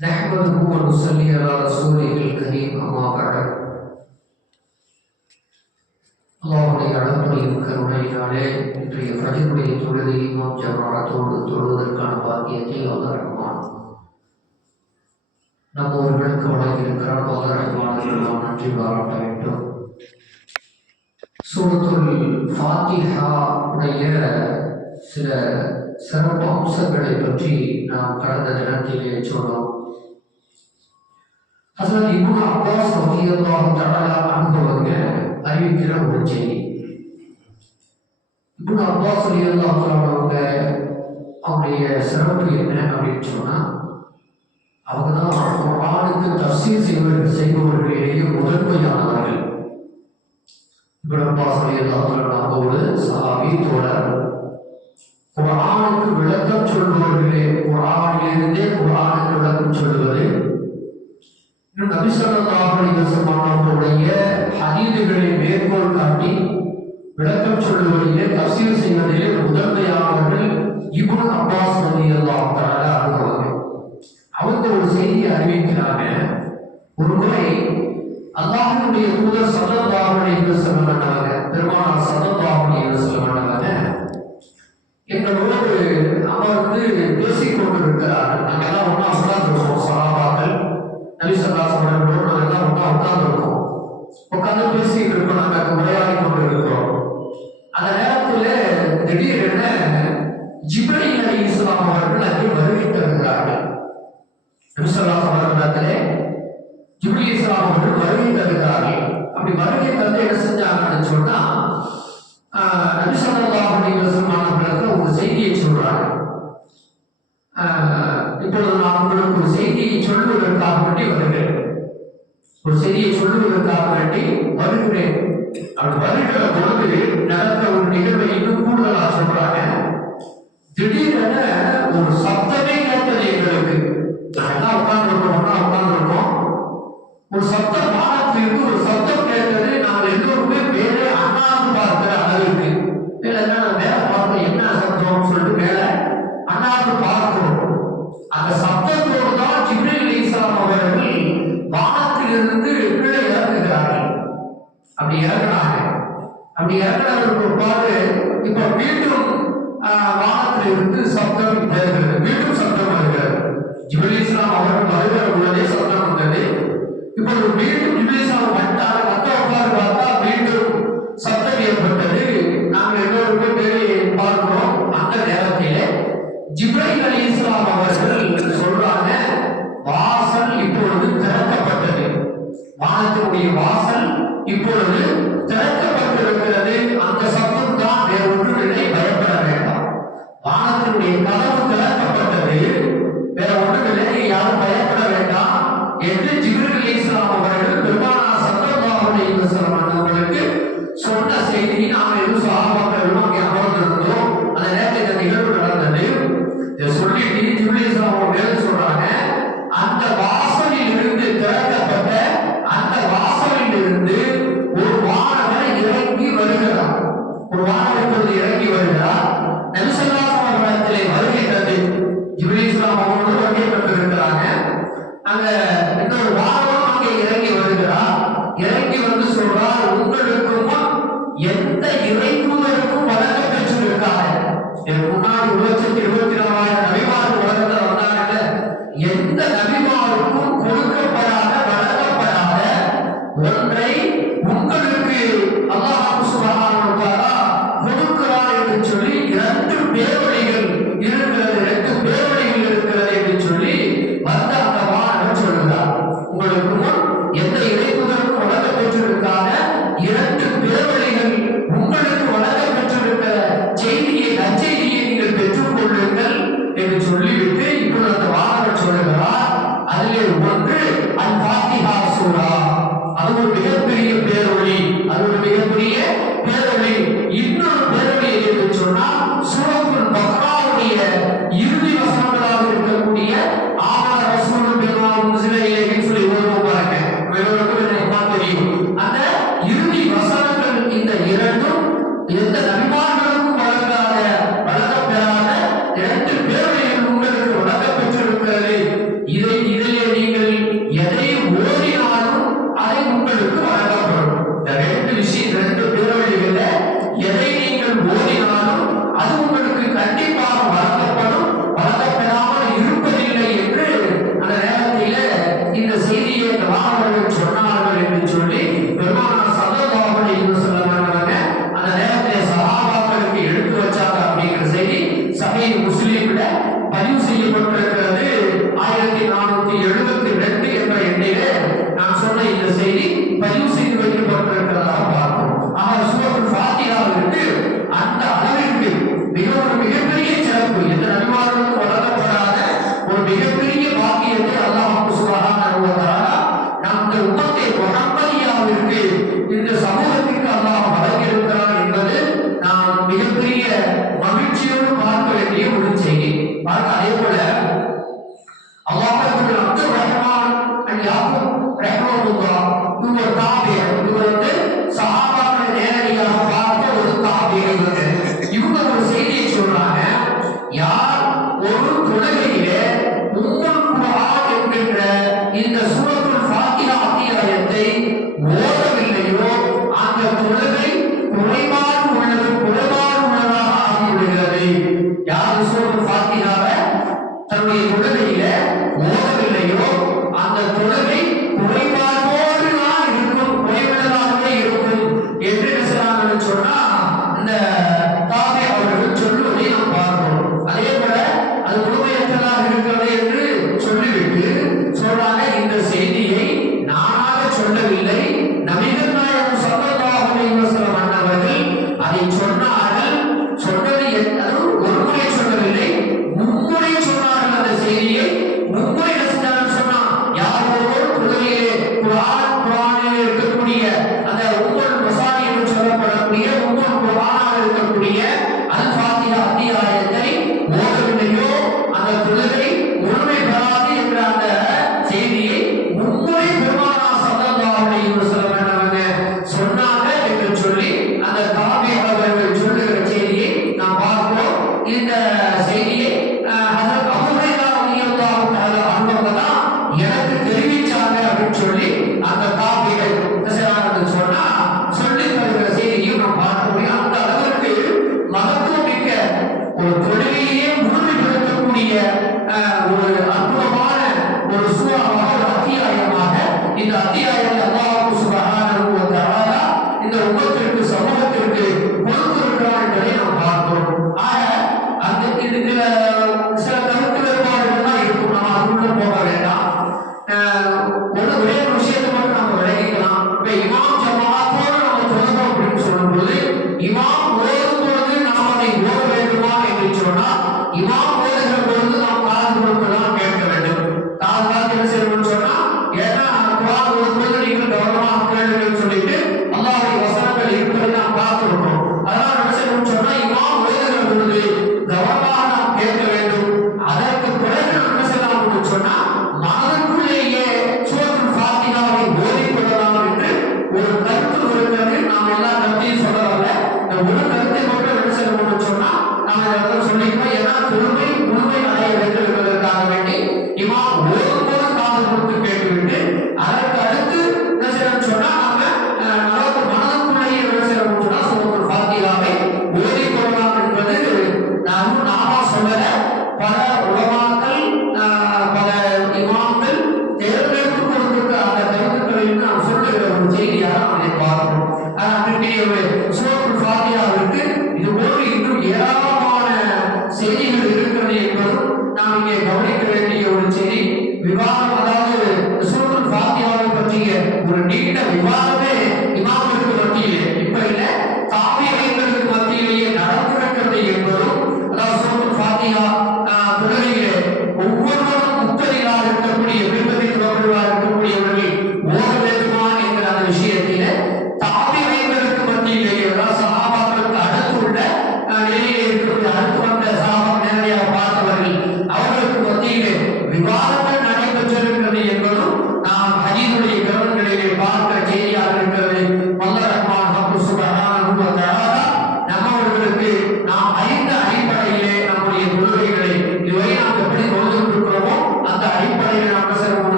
نحمده ونصلي على رسوله الكريم أما بعد அல்லாஹுடைய அளப்படையும் கருணையினாலே இன்றைய ஃபஜருடைய தொழுகையும் ஜமாரத்தோடு தொழுவதற்கான பாக்கியத்தை அல்லாஹ் ரஹ்மான் நம்மவர்களுக்கு வழங்கியிருக்கிறார் அல்லாஹ் ரஹ்மானுக்கு நாம் நன்றி பாராட்ட வேண்டும் சூரத்துல் ஃபாத்திஹா உடைய சில சிறப்பு அம்சங்களை பற்றி நாம் கடந்த தினத்திலே சொன்னோம் அசல் இப்னு அப்பாஸ் ரலியல்லாஹு தஆலா அன்ஹுவங்க அறிவிக்கிற ஒரு செய்தி. இப்னு அப்பாஸ் ரலியல்லாஹு தஆலா அவங்க அவருடைய சிறப்பு என்ன அப்படின்னு சொன்னா அவங்க தான் குர்ஆனுக்கு தஃசீர் செய்வர்கள் செய்பவர்களிலேயே முதன்மையானவர்கள். இப்னு அப்பாஸ் ரலியல்லாஹு தஆலா அவரோடு சஹாபி தோழர் குர்ஆனுக்கு விளக்கம் சொல்பவர்களே ஹதீதுகளை மேற்கோள் காட்டி விளக்கம் சொல்லுவதிலே தஃசீர் செய்வதிலே முதன்மையானவர்கள் இபுன் அப்பாஸ் ரலியல்லாஹு தஆலா அவர்கள் அவங்க ஒரு செய்தியை அறிவிக்கிறாங்க. ஒரு முறை அல்லாஹனுடைய தூதர் ஸல்லல்லாஹு என்று சொல்ல மாட்டாங்க பெருமானார் ஸல்லல்லாஹு அலைஹி வஸல்லம் அவர்கள் எங்களோடு அமர்ந்து பேசிக் கொண்டிருக்கிறார்கள் நாங்கள் எல்லாம் ஒன்றா உட்கார்ந்துருக்கோம் சகாபாக்கள் நபிசல்லாசம் அவர்களோடு நாங்கள் எல்லாம் ஒன்றா உட்கார்ந்துருக்கோம். உட்காந்து பேசிட்டு இருக்கோம் நாங்கள் உரையாடி கொண்டு இருக்கிறோம் அந்த நேரத்துல திடீரென ஜிப்ரீல் அலி இஸ்லாம் அவர்கள் அங்கே வருகை தருகிறார்கள். நபிசல்லாசம் அவர்களிடத்திலே ஜிப்ரீல் இஸ்லாம் அவர்கள் வருகை தருகிறார்கள். அப்படி வருகை தந்து என்ன செஞ்சாங்கன்னு சொன்னா ஆஹ் நபி ஒரு செய்தியை சொல்றாங்க இப்பொழுது நான் உங்களுக்கு ஒரு செய்தியை சொல்வதற்காக வேண்டி வருகிறேன். ஒரு செய்தியை சொல்லுவதற்காக வேண்டி வருகிறேன். அப்படி வருகிற பொழுது நடந்த ஒரு நிகழ்வை இன்னும் கூடுதலா சொல்றாங்க. திடீரென ஒரு சத்தமே கேட்டது எங்களுக்கு. அப்படி இறங்கினாங்க அப்படி இறங்கினவர்கள் பார்த்து இப்ப மீண்டும் வானத்தில் இருந்து சத்தம் வருகிறது. மீண்டும் சப்தம் வருகிறது. ஜிப்ரீல் அவர்கள் வருகிற பொழுதே சப்தம் வந்தது. இப்பொழுது மீண்டும் ஜிப்ரீல் வந்தாங்க மற்ற பார்த்தா மீண்டும் சத்தம் ஏற்பட்டது. செய்தி பதிவு செய்து வைக்கப்பட்டிருக்கிறதாக Lời. சொல்லிட்டு அதற்கு அடுத்து என்ன செய்யணும் சொன்னா நம்ம நமக்கு மனதுக்கு முன்னாடி என்ன செய்யணும் சொன்னா பல உலமாக்கள் பல இமாம்கள் தேர்ந்தெடுத்து கொடுத்திருக்க அந்த கருத்துக்களை நாம் சொல்லுகிற ஒரு செய்தியாக அதை பார்க்கிறோம் அதற்குரிய ஒரு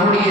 நம்முடைய